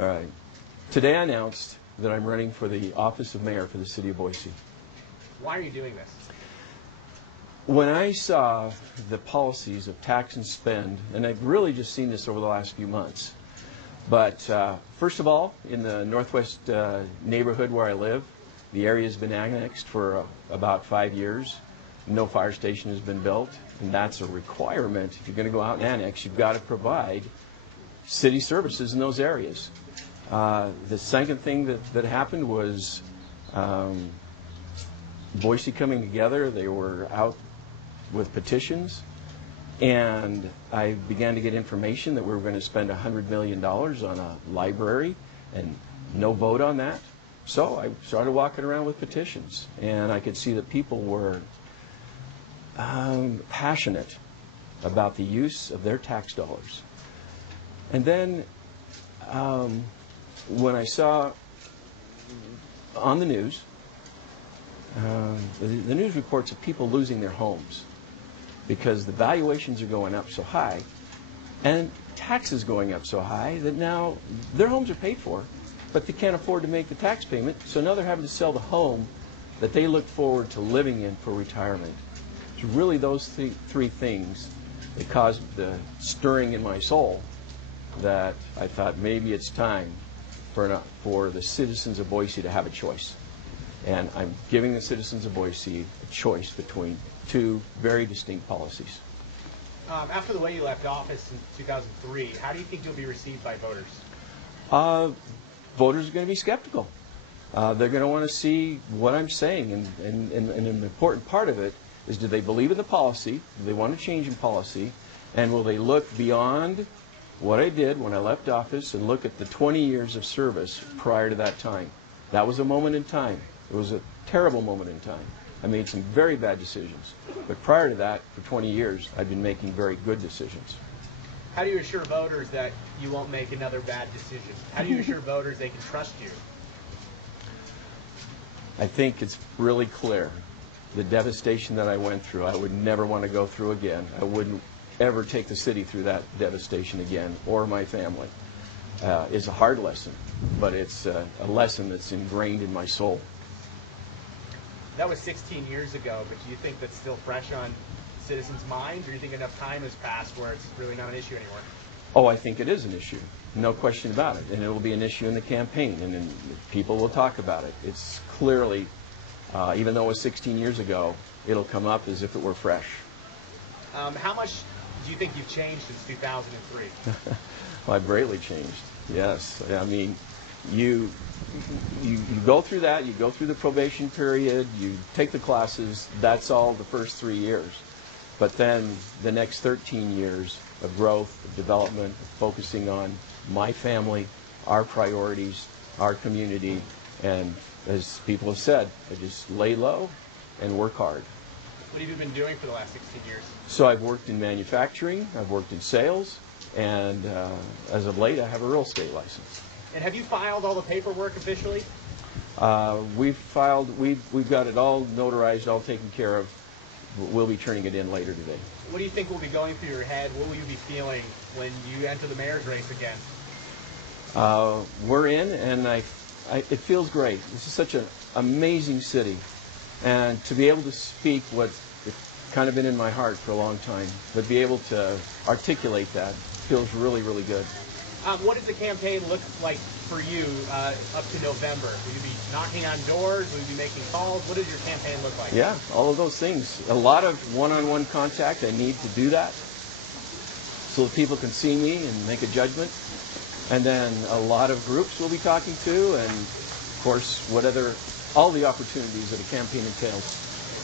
All right. Today I announced that I'm running for the office of mayor for the city of Boise. Why are you doing this? When I saw the policies of tax and spend, and I've really just seen this over the last few months, but first of all, in the northwest neighborhood where I live, the area has been annexed for about 5 years. No fire station has been built, and that's a requirement. If you're going to go out and annex, you've got to provide city services in those areas. The second thing that happened was Boise coming together. They were out with petitions, and I began to get information that we were going to spend $100 million on a library, and no vote on that. So I started walking around with petitions, and I could see that people were passionate about the use of their tax dollars. And then when I saw on the news, the news reports of people losing their homes because the valuations are going up so high and taxes going up so high that now their homes are paid for, but they can't afford to make the tax payment, so now they're having to sell the home that they look forward to living in for retirement. It's really those three things that caused the stirring in my soul that I thought maybe it's time for the citizens of Boise to have a choice. And I'm giving the citizens of Boise a choice between two very distinct policies. After the way you left office in 2003, how do you think you'll be received by voters? Voters are going to be skeptical. They're going to want to see what I'm saying, and an important part of it is, do they believe in the policy? Do they want to change in policy? And will they look beyond what I did when I left office and look at the 20 years of service prior to that time? That was a moment in time. It was a terrible moment in time. I made some very bad decisions. But prior to that, for 20 years, I've been making very good decisions. How do you assure voters that you won't make another bad decision? How do you assure voters they can trust you? I think it's really clear. The devastation that I went through, I would never want to go through again. I wouldn't ever take the city through that devastation again, or my family. It's a hard lesson, but it's a lesson that's ingrained in my soul. That was 16 years ago, but do you think that's still fresh on citizens' minds, or do you think enough time has passed where it's really not an issue anymore? Oh, I think it is an issue. No question about it. And it will be an issue in the campaign, and then people will talk about it. It's clearly, even though it was 16 years ago, it'll come up as if it were fresh. How much do you think you've changed since 2003? Well, I've greatly changed, yes. I mean, you go through that, you go through the probation period, you take the classes, that's all the first 3 years. But then the next 13 years of growth, of development, of focusing on my family, our priorities, our community, and as people have said, I just lay low and work hard. What have you been doing for the last 16 years? So I've worked in manufacturing, I've worked in sales, and as of late I have a real estate license. And have you filed all the paperwork officially? We've got it all notarized, all taken care of. We'll be turning it in later today. What do you think will be going through your head? What will you be feeling when you enter the mayor's race again? We're in, and it feels great. This is such an amazing city. And to be able to speak what's kind of been in my heart for a long time, but be able to articulate that feels really, really good. What does the campaign look like for you up to November? Will you be knocking on doors? Will you be making calls? What does your campaign look like? Yeah, all of those things. A lot of one-on-one contact. I need to do that so that people can see me and make a judgment. And then a lot of groups we'll be talking to, and of course, all the opportunities that a campaign entails.